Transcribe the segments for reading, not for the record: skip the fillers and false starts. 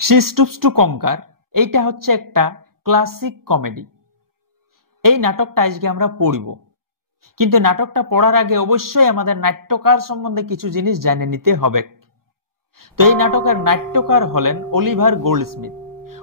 She stoops two কঙ্কার এইটা হচ্ছে একটা ক্লাসিক কমেডি। এই নাটকটা আজকে আমরা পড়ব, কিন্তু নাটকটা পড়ার আগে অবশ্যই আমাদের নাট্যকার সম্বন্ধে কিছু জিনিস জেনে নিতে হবে। তো এই নাটকের নাট্যকার হলেন অলিভার গোল্ডস্মিথ।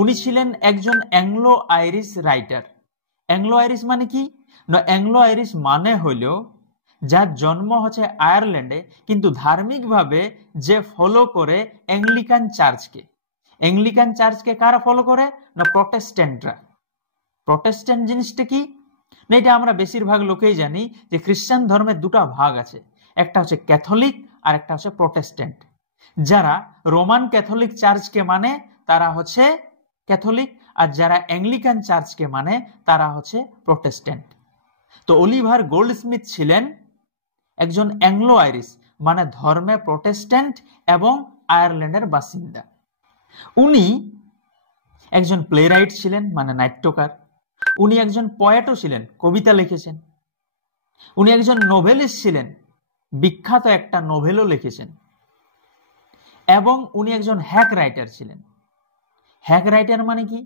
উনি ছিলেন একজন Anglo Irish writer. Anglo Irish মানে কি না, অ্যাংলো আইরিশ মানে হইল যার জন্ম হচ্ছে আয়ারল্যান্ডে, কিন্তু ধার্মিকভাবে যে ফলো করে অ্যাংলিকান চার্চকে। অ্যাংলিকান চার্চকে কারা ফলো করে না, প্রটেস্ট্যান্টরা। প্রটেস্ট্যান্ট জিনিসটা কি না, এটা আমরা বেশিরভাগ লোকেই জানি যে খ্রিস্টান ধর্মের দুটা ভাগ আছে, একটা হচ্ছে ক্যাথলিক আর একটা হচ্ছে প্রটেস্ট্যান্ট। যারা রোমান ক্যাথলিক চার্চকে মানে তারা হচ্ছে ক্যাথলিক, আর যারা অ্যাংলিকান চার্চকে মানে তারা হচ্ছে প্রটেস্ট্যান্ট। তো অলিভার গোল্ডস্মিথ ছিলেন একজন অ্যাংলো আইরিশ, মানে ধর্মে প্রটেস্ট্যান্ট এবং আয়ারল্যান্ডের বাসিন্দা। উনি একজন প্লে রাইট ছিলেন, মানে নাট্যকার। উনি একজন পয়েটও ছিলেন, কবিতা লিখেছেন। উনি একজন নোভেলিস্ট ছিলেন, বিখ্যাত একটা নোভেলও লিখেছেন। এবং উনি একজন হ্যাক রাইটার ছিলেন। হ্যাক রাইটার মানে কি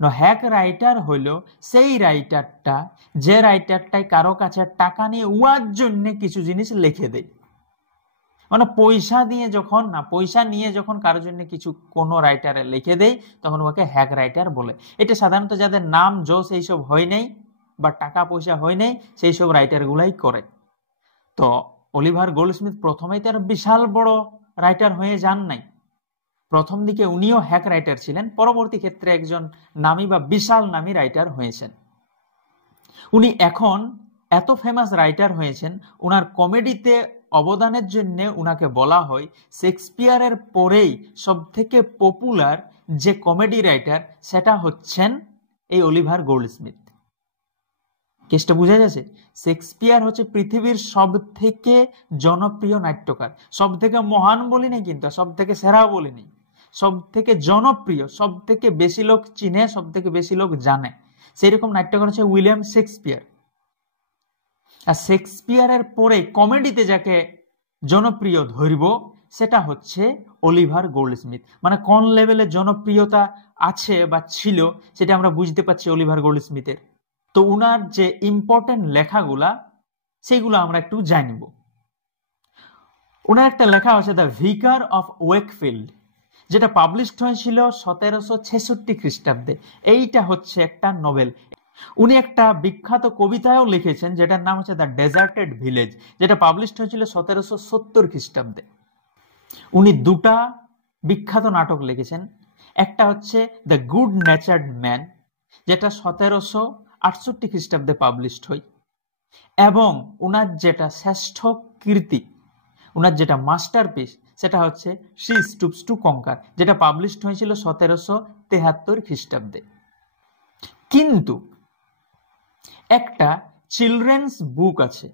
না, হ্যাক রাইটার হইল সেই রাইটারটা যে রাইটারটাই কারো কাছে টাকা নিয়ে উয়ার জন্য কিছু জিনিস লিখে দেয়। মানে পয়সা নিয়ে যখন কারোর জন্য কিছু কোনো রাইটারে লিখে দেয় তখন ওকে হ্যাক রাইটার বলে। এটা সাধারণত যাদের নাম যশ এইসব হয় নাই বা টাকা পয়সা হয় নাই সেই সব রাইটার গুলাই করে। তো অলিভার গোল্ডস্মিথ প্রথমেই তার বিশাল বড় রাইটার হয়ে যান নাই। প্রথম দিকে উনিও হ্যাক রাইটার ছিলেন, পরবর্তী ক্ষেত্রে একজন নামী বা বিশাল নামী রাইটার হয়েছেন। উনি এখন এত ফেমাস রাইটার হয়েছেন, উনার কমেডিতে অবদানের জন্য উনাকে বলা হয় শেক্সপিয়ারের পরেই সব থেকে পপুলার যে কমেডি রাইটার সেটা হচ্ছেন এই অলিভার গোল্ডস্মিথ। কেসটা বুঝা যাচ্ছে? শেক্সপিয়ার হচ্ছে পৃথিবীর সব থেকে জনপ্রিয় নাট্যকার। সব থেকে মহান বলি নাই, কিন্তু সব থেকে সেরা বলি নাই, সব থেকে জনপ্রিয়, সব থেকে বেশি লোক চিনে, সব থেকে বেশি লোক জানে, সেই রকম নাট্যকার হচ্ছে উইলিয়াম শেক্সপিয়ার। আর শেক্সপিয়ারের পরে কমেডিতে যাকে জনপ্রিয় ধরব সেটা হচ্ছে অলিভার গোল্ডস্মিথ। মানে কোন লেভেলে জনপ্রিয়তা আছে বা ছিল সেটা আমরা বুঝতে পারছি অলিভার গোল্ডস্মিথের। তো উনার যে ইম্পর্টেন্ট লেখাগুলা সেগুলো আমরা একটু জানব। উনার একটা লেখা আছে দ্য ভিকার অফ ওয়েকফিল্ড, যেটা পাবলিশড হয়েছিল 1766 খ্রিস্টাব্দে। এইটা হচ্ছে একটা নোবেল। উনি একটা বিখ্যাত কবিতাও লিখেছেন যেটার নাম হচ্ছে দ্য ডেজার্টেড ভিলেজ, যেটা পাবলিশড হয়েছিল 1770 খ্রিস্টাব্দে। উনি দুটা বিখ্যাত নাটক লিখেছেন। একটা হচ্ছে দ্য গুড নেচার্ড ম্যান, যেটা 1768 খ্রিস্টাব্দে পাবলিশড হয়। এবং উনার যেটা শ্রেষ্ঠ কীর্তি, উনার যেটা মাস্টারপিস, সেটা হচ্ছে শি স্টুপস টু কঙ্কার, যেটা পাবলিশড হয়েছিল 1773 খ্রিস্টাব্দে। কিন্তু একটা চিলড্রেন্স বুক আছে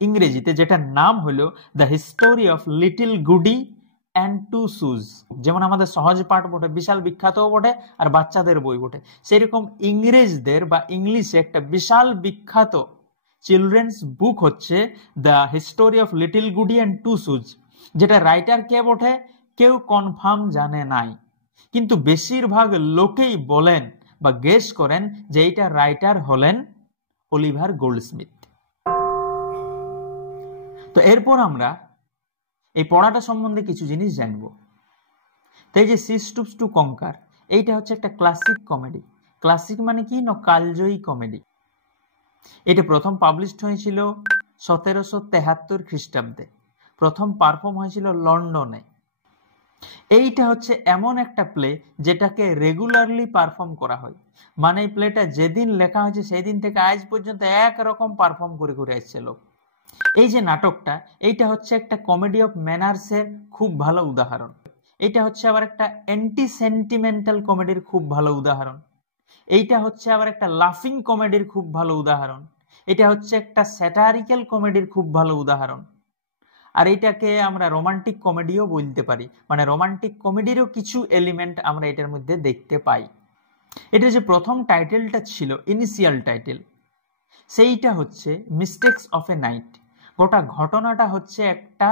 ইংরেজিতে, যেটার নাম হলো the history of little Goody and two shoes. যেমন আমাদের সহজ পাঠ বটে, বিশাল বিখ্যাত বটে, আর বাচ্চাদের বই বটে, সেরকম ইংরেজদের বা ইংলিশে একটা বিশাল বিখ্যাত চিলড্রেন্স বুক হচ্ছে the history of little Goody and two shoes, যেটা রাইটার কে বটে কেউ কনফার্ম জানে নাই, কিন্তু বেশিরভাগ লোকেই বলেন বা গেস করেন যে এইটা রাইটার হলেন অলিভার গোল্ডস্মিথ। তো এরপর আমরা এই পড়াটা সম্বন্ধে কিছু জিনিস জানবো। তাই যে শি স্টুপস টু কঙ্কার, এইটা হচ্ছে একটা ক্লাসিক কমেডি। ক্লাসিক মানে কি না, কালজয়ী কমেডি। এটা প্রথম পাবলিশড হয়েছিল 1773 খ্রিস্টাব্দে। প্রথম পারফর্ম হয়েছিল লন্ডনে। এইটা হচ্ছে এমন একটা প্লে যেটাকে রেগুলারলি পারফর্ম করা হয়। মানে এই প্লেটা যেদিন লেখা হয়েছে সেই দিন থেকে আজ পর্যন্ত একরকম পারফর্ম করে করে আসছে লোক। এই যে নাটকটা, এইটা হচ্ছে একটা কমেডি অফ ম্যানার্সের খুব ভালো উদাহরণ। এইটা হচ্ছে আবার একটা অ্যান্টি সেন্টিমেন্টাল কমেডির খুব ভালো উদাহরণ। এইটা হচ্ছে আবার একটা লাফিং কমেডির খুব ভালো উদাহরণ। এটা হচ্ছে একটা স্যাটারিক্যাল কমেডির খুব ভালো উদাহরণ। আর এটাকে আমরা রোমান্টিক কমেডিও বলতে পারি, মানে রোমান্টিক কমেডিরও কিছু এলিমেন্ট আমরা এটার মধ্যে দেখতে পাই। এটা যে প্রথম টাইটেলটা ছিল, ইনিশিয়াল টাইটেল, সেইটা হচ্ছে মিস্টেকস অফ এ নাইট। গোটা ঘটনাটা হচ্ছে একটা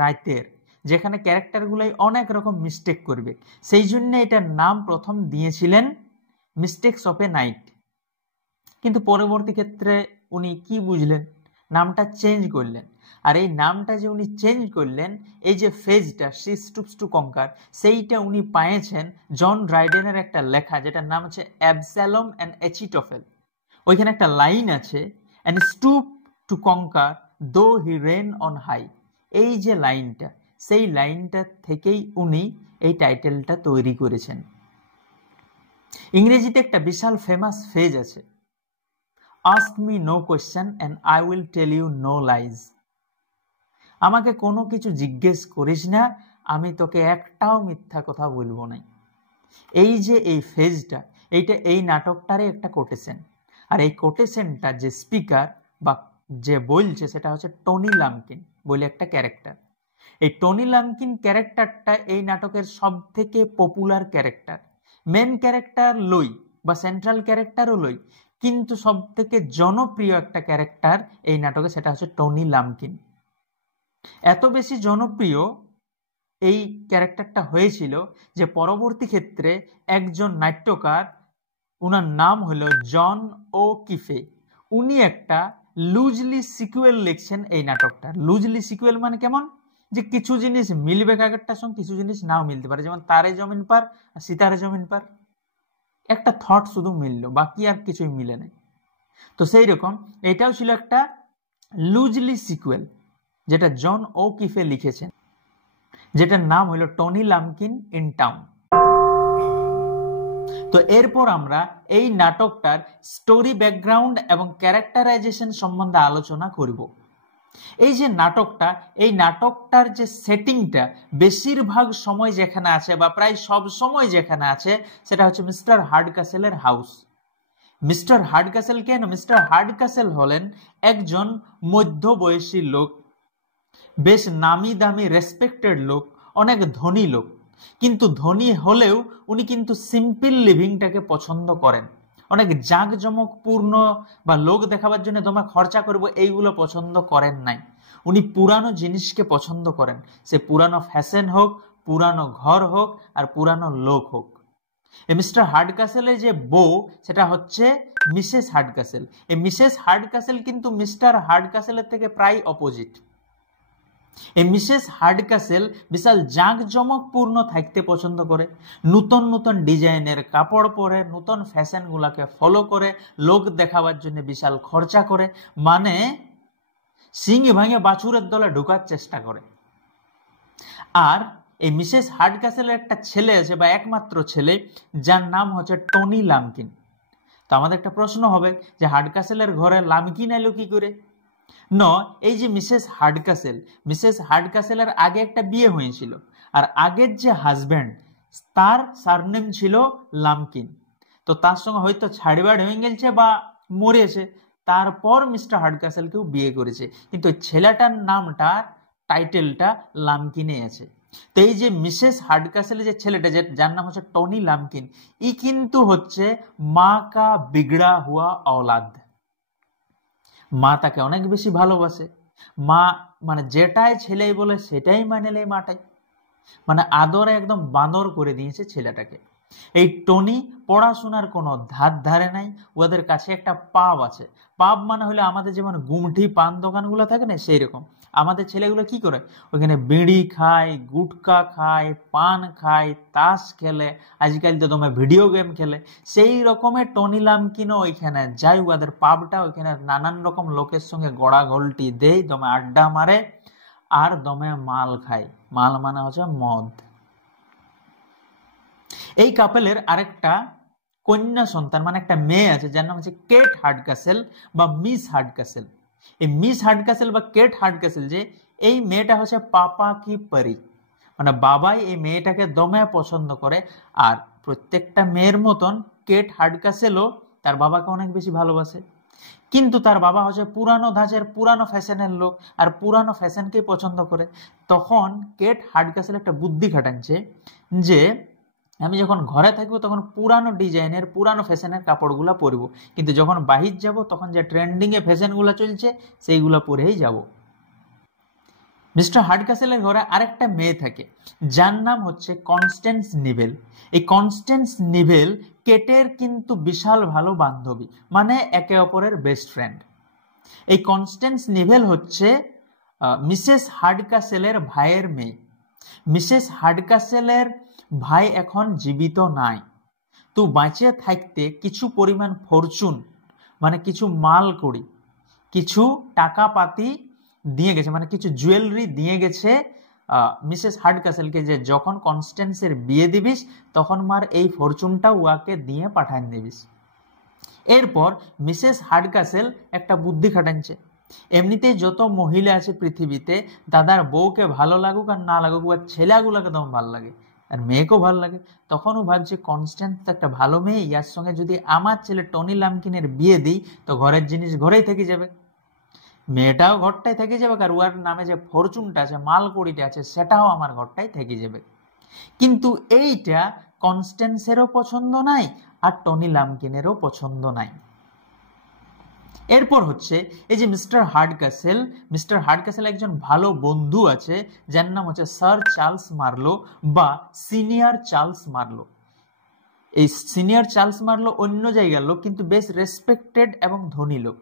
রাতের, যেখানে ক্যারেক্টারগুলাই অনেক রকম মিস্টেক করবে, সেই জন্য এটার নাম প্রথম দিয়েছিলেন মিস্টেকস অফ এ নাইট। কিন্তু পরবর্তী ক্ষেত্রে উনি কি বুঝলেন, নামটা চেঞ্জ করলেন। আর এই নামটা যে উনি চেঞ্জ করলেন, এই যে ফেজটা শি স্টুপস টু কঙ্কার, সেইটা উনি পাইয়েছেন জন ড্রাইডেনের একটা লেখা, যেটার নাম হচ্ছে অ্যাবস্যালম অ্যান্ড এচিটোফেল। ওইখানে একটা লাইন আছে, অ্যান্ড স্টুপ টু কঙ্কার দো হি রেন অন হাই। এই যে লাইনটা, সেই লাইনটা থেকেই উনি এই টাইটেলটা তৈরি করেছেন। ইংরেজিতে একটা বিশাল ফেমাস ফ্রেজ আছে, ask me no question and I will tell you no lies. আমাকে কোনো কিছু জিজ্ঞেস করিস না, আমি তোকে একটাও মিথ্যা কথা বলবো না। এই যে এই ফেজটা, এইটা এই নাটকটারই একটা কোটেশন। আর এই কোটেশনটা যে স্পিকার বা যে বলছে সেটা হচ্ছে টনি লাম্পকিন বলে একটা ক্যারেক্টার। এই টনি লাম্পকিন ক্যারেক্টারটা এই নাটকের সব থেকে পপুলার ক্যারেক্টার। মেন ক্যারেক্টার লই বা সেন্ট্রাল ক্যারেক্টারও লই, কিন্তু সব থেকে জনপ্রিয় একটা ক্যারেক্টার এই নাটকে, সেটা হচ্ছে টনি লাম্পকিন। এত বেশি জনপ্রিয় এই ক্যারেক্টারটা হয়েছিল যে পরবর্তী ক্ষেত্রে একজন নাট্যকার, উনার নাম হলো জন ও কিফে, উনি একটা লুজলি সিকুয়েল লিখছেন এই নাটকটা। লুজলি সিকুয়েল মানে কেমন, যে কিছু জিনিস মিলবে কাগজটার সঙ্গে, কিছু জিনিস নাও মিলতে পারে, যেমন তারে জমিন পার আর সিতারে জমিন পার, একটা থট শুধু মিললো, বাকি আর কিছুই মিলে নাই। তো সেই রকম এটাও ছিল একটা লুজলি সিকুয়েল, যেটা জন ও কিফে লিখেছেন, যেটার নাম হলো টনি লাম্পকিন ইন টাউন। তো এরপর আমরা এই নাটকটার স্টোরি ব্যাকগ্রাউন্ড এবং ক্যারেক্টারাইজেশন সম্বন্ধে আলোচনা করব। এই যে নাটকটা, এই নাটকটার যে সেটিংটা বেশিরভাগ সময় যেখানে আছে বা প্রায় সব সময় যেখানে আছে, সেটা হচ্ছে মিস্টার হার্ডক্যাসেলের হাউস। মিস্টার হার্ডক্যাসেল কেন? মিস্টার হার্ডক্যাসেল হলেন একজন মধ্যবয়সী লোক, বেশ নামি দামি রেসপেক্টেড লোক, অনেক ধনী লোক। কিন্তু ধনী হলেও উনি কিন্তু সিম্পল লিভিংটাকে পছন্দ করেন। অনেক জাঁকজমকপূর্ণ বা লোক দেখাবার জন্য তোমার খরচা করব এইগুলো পছন্দ করেন নাই। উনি পুরানো জিনিসকে পছন্দ করেন, সে পুরানো ফ্যাশন হোক, পুরানো ঘর হোক, আর পুরানো লোক হোক। মিস্টার হার্ডক্যাসেলের যে বউ, সেটা হচ্ছে মিসেস হার্ডক্যাসেল। এই মিসেস হার্ডক্যাসেল কিন্তু মিস্টার হার্ডক্যাসেলের থেকে প্রায় অপোজিট। এই মিসেস হার্ডক্যাসেল বিশাল জাঁকজমকপূর্ণ থাকতে পছন্দ করে, নতুন নতুন ডিজাইনের কাপড় পরে, নতুন ফ্যাশন গুলাকে ফলো করে, লোক দেখাবার জন্য বিশাল খরচা করে, মানে সিং ভাঙে বাছুরের দলে ঢোকার চেষ্টা করে। আর এই মিসেস হার্ডক্যাসেলের একটা ছেলে আছে বা একমাত্র ছেলে, যার নাম হচ্ছে টনি লাম্পকিন। তো আমাদের একটা প্রশ্ন হবে যে হার্ডক্যাসেলের ঘরে লাম্পকিন এলো কি করে? এই যে মিসেস হার্ডক্যাসেলের আগে একটা বিয়ে হয়েছিল, আর আগের যে হাজবেন্ড, তার সারনেম ছিল লাম্পকিন। তো তার সঙ্গে হয়তো ছাড়িবাড় হয়ে গেছে বা মরেছে, তারপর মিস্টার হার্ডক্যাসেলকেও বিয়ে করেছে, কিন্তু ছেলেটার নামটা, টাইটেলটা লাম্পকিনে আছে। তো এই যে মিসেস হার্ডক্যাসেলের যে ছেলেটা, যার নাম হচ্ছে টনি লাম্পকিন, ই কিন্তু হচ্ছে মা কা বিগড়া হুয়া औलाद। মা তাকে অনেক বেশি ভালোবাসে। মা মানে যেটাই ছেলেই বলে সেটাই মানে নেয় মাটাই, মানে আদরে একদম বাঁদর করে দিয়েছে ছেলেটাকে। এই টনি পড়াশোনার কোনো ধার ধারে নাই। ওদের কাছে একটা পাব আছে। পাব মানে হলে আমাদের যেমন গুমঠি পান দোকানগুলো থাকে না, সেই রকম। আমাদের ছেলেগুলো কি করে, ওইখানে বিড়ি খায়, গুটকা খায়, পান খায়, তাস খেলে, আজকাল তো তোমার ভিডিও গেম খেলে। সেই রকমের টনি লাম্পকিনও ওইখানে যাই, ওদের পাবটা ওইখানে নানান রকম লোকের সঙ্গে গড়াগল্টি দেয়, দমে আড্ডা মারে, আর দমে মাল খায়। মাল মানে হচ্ছে মদ। এই কাপেলের আরেকটা কন্যা সন্তান মানে একটা মেয়ে আছে, যার নাম হচ্ছে কেট হার্ডক্যাসেল বা মিস হার্ডক্যাসেল। এই মিস হার্ডক্যাসেল বা কেট হার্ডক্যাসেল, যে এই মেয়েটা হচ্ছে পাপা কি পরি, মানে বাবাই এই মেয়েটাকে দমে পছন্দ করে। আর প্রত্যেকটা মেয়ের মতন কেট হার্ডক্যাসেলও তার বাবাকে অনেক বেশি ভালোবাসে। কিন্তু তার বাবা হচ্ছে পুরানো ধাঁচের, পুরানো ফ্যাশনের লোক, আর পুরানো ফ্যাশনকেই পছন্দ করে। তখন কেট হার্ডক্যাসেল একটা বুদ্ধি খাটাচ্ছে যে আমি যখন ঘরে থাকবো তখন পুরানো ডিজাইনের, পুরানো ফ্যাশনের কাপড়গুলো পরবো, কিন্তু যখন বাহির যাব তখন যে ট্রেন্ডিং এ ফ্যাশনগুলো চলছে সেইগুলো পরেই যাব। মিস্টার হার্ডকাসেলের ঘরে আরেকটা মেয়ে থাকে যার নাম হচ্ছে কনস্ট্যান্স নিভেল। এই কনস্ট্যান্স নিভেল কেটের কিন্তু বিশাল ভালো বান্ধবী, মানে একে অপরের বেস্ট ফ্রেন্ড। এই কনস্ট্যান্স নিভেল হচ্ছে মিসেস হার্ডকাসেলের ভাইয়ের মেয়ে। মিসেস হার্ডকাসেলের ভাই এখন জীবিত নাই, তো বাঁচিয়ে থাকতে কিছু পরিমাণ ফরচুন মানে কিছু মাল করি, কিছু টাকা পাতি দিয়ে গেছে, মানে কিছু জুয়েলারি দিয়ে গেছে মিসেস হার্ডকাসেলকে, যে যখন কনস্ট্যান্সের বিয়ে দিবিস তখন মার এই ফরচুনটা উয়াকে দিয়ে পাঠান দিবিস। এরপর মিসেস হার্ডকাসেল একটা বুদ্ধি খাটাচ্ছে। এমনিতেই যত মহিলা আছে পৃথিবীতে, দাদার বউকে ভালো লাগুক আর না লাগুক, আর ছেলেগুলোকে তেমন ভালো লাগে আর মেয়েকেও ভালো লাগে। তখন ও ভাবছে কনস্ট্যান্স তো একটা ভালো মেয়ে, ইয়ার সঙ্গে যদি আমার ছেলে টনি লামকিনের বিয়ে দিই তো ঘরের জিনিস ঘরেই থেকে যাবে, মেয়েটাও ঘরটাই থেকে যাবে, আর ওর নামে যে ফরচুনটা আছে, মালকড়িটা আছে, সেটাও আমার ঘরটাই থেকে যাবে। কিন্তু এইটা কনস্ট্যান্সেরও পছন্দ নাই আর টনি লামকিনেরও পছন্দ নাই। এরপর হচ্ছে এই যে মিস্টার হার্ডকাসেল একজন ভালো বন্ধু আছে যার নাম হচ্ছে স্যার চার্লস মার্লো বা সিনিয়র চার্লস মার্লো। এই সিনিয়র চার্লস মার্লো অন্য জায়গার লোক, কিন্তু বেশ রেসপেক্টেড এবং ধনী লোক।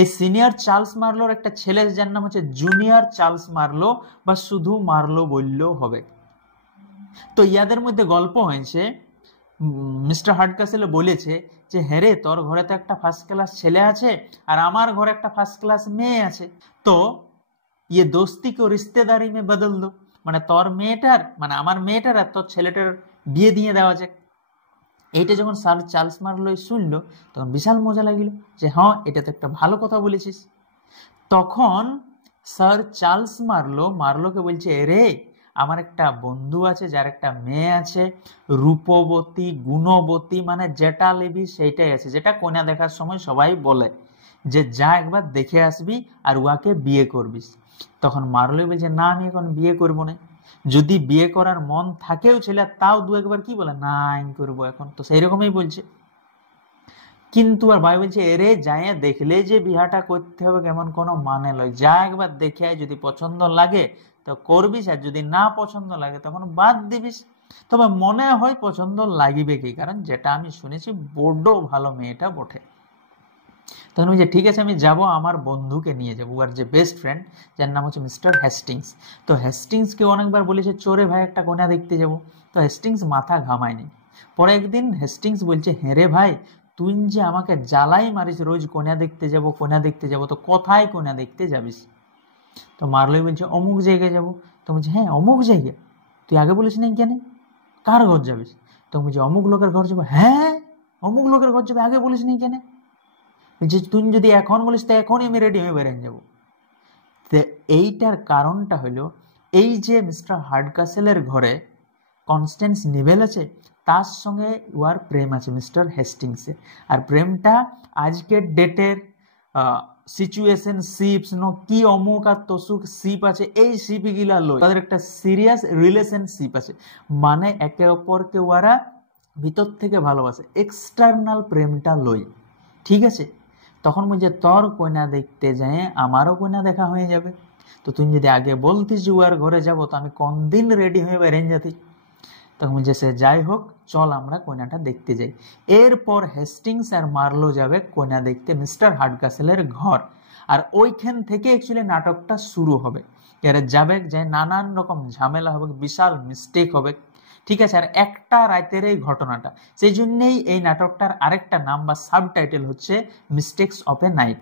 এই সিনিয়র চার্লস মার্লোর একটা ছেলে যার নাম হচ্ছে জুনিয়র চার্লস মার্লো বা শুধু মার্লো বললেও হবে। তো ইয়াদের মধ্যে গল্প হয়েছে, মিস্টার হার্ডকাসেল বলেছে যে হ্যাঁ রে, তোর ঘরে তো একটা ফার্স্ট ক্লাস ছেলে আছে আর আমার ঘরে একটা ফার্স্ট ক্লাস মেয়ে আছে, তো ইয়ে দোস্তি কো রিস্তেদারি মে বদল দো, মানে তোর মেয়েটার মানে আমার মেয়েটার আর তোর ছেলেটার বিয়ে দিয়ে দেওয়া যায়। এইটা যখন স্যার চার্লস মার্লো শুনলো তখন বিশাল মজা লাগিল যে হ্যাঁ, এটা তো একটা ভালো কথা বলেছিস। তখন স্যার চার্লস মার্লোকে বলছে, রে আমার একটা বন্ধু আছে যার একটা মেয়ে আছে, রূপবতী গুণবতী, মানে যেটা লিবি সেইটাই আছে, যেটা কন্যা দেখার সময় সবাই বলে যে যা একবার দেখে আসবি আর উহাকে বিয়ে করবিস। তখন মার্লো বলছে, না আমি এখন বিয়ে করবো না, যদি বিয়ে করার মন থাকেও ছেলে তাও দু একবার কি বলে না আমি করবো এখন, তো সেই রকমই বলছে। কিন্তু আর ভাই বলছে, এরে যাইয়া দেখলে যে বিহাটা করতে হবে কেমন কোনো মানে লয়, যা একবার দেখে আয়, যদি পছন্দ লাগে তো করবিস আর যদি না পছন্দ লাগে তখন বাদ দিবিস। তবে মনে হয় পছন্দ লাগিবে কি, কারণ যেটা আমি শুনেছি বড্ড ভালো মেয়েটা বটে। তখন বলছে ঠিক আছে আমি যাব, আমার বন্ধুকে নিয়ে যাবো, আর যে বেস্ট ফ্রেন্ড যার নাম হচ্ছে মিস্টার হেস্টিংস। তো হেস্টিংসকে অনেকবার বলেছে চোরে ভাই একটা কন্যা দেখতে যাব, তো হেস্টিংস মাথা ঘামায়নি। পরে একদিন হেস্টিংস বলছে, হ্যাঁ রে ভাই, তুই যে আমাকে জ্বালাই মারিস রোজ কন্যা দেখতে যাব, তো কোথায় কন্যা দেখতে যাবিস? তো মার্লোই বলছে অমুক জায়গায় যাব। তো বলছে হ্যাঁ অমুক জায়গা, তুই আগে বলিস না কেন, কার ঘর যাবিস? তো বলছে অমুক লোকের ঘর যাবো। হ্যাঁ অমুক লোকের ঘর যাবে, আগে বলিস না কেন? বলছে তুই যদি এখন বলিস তো এখনই আমি রেডি হয়ে বেরিয়ে যাবো। তো এইটার কারণটা হলো এই যে মিস্টার হার্ডকাসেলের ঘরে কনস্ট্যান্স নিভেল আছে, তার সঙ্গে ওয়ার প্রেম আছে মিস্টার হেস্টিংসের, আর প্রেমটা আজকের ডেটের সিচুয়েশন শিপস নো কি অমুক আর তসুক শিপ আছে, এই শিপ গিলা লই তাদের একটা সিরিয়াস রিলেশনশিপ আছে, মানে একে অপরকে ওরা ভিতর থেকে ভালোবাসে, এক্সটার্নাল প্রেমটা লই, ঠিক আছে। তখন বলছে তোর কন্যা দেখতে যায় আমারও কন্যা দেখা হয়ে যাবে, তো তুই যদি আগে বলতিস যে ওর ঘরে যাবো তো আমি কোন দিন রেডি হয়ে বেরেন যেতি। তখন বলছে সে যাই হোক চল আমরা কন্যাটা দেখতে যাই। এরপর হেস্টিংস আর মার্লো যাবে কন্যা দেখতে মিস্টার হার্ডকাসেলের ঘর, আর ওইখান থেকে অ্যাকচুয়ালি নাটকটা শুরু হবে। এরা যাবে, যে নানান রকম ঝামেলা হবে, বিশাল মিস্টেক হবে, ঠিক আছে। আর একটা রাতের এই ঘটনাটা, সেই জন্যেই এই নাটকটার আরেকটা নাম বা সাবটাইটেল হচ্ছে মিস্টেকস অফ এ নাইট।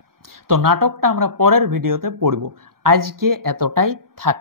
তো নাটকটা আমরা পরের ভিডিওতে পড়ব, আজকে এতটাই থাক।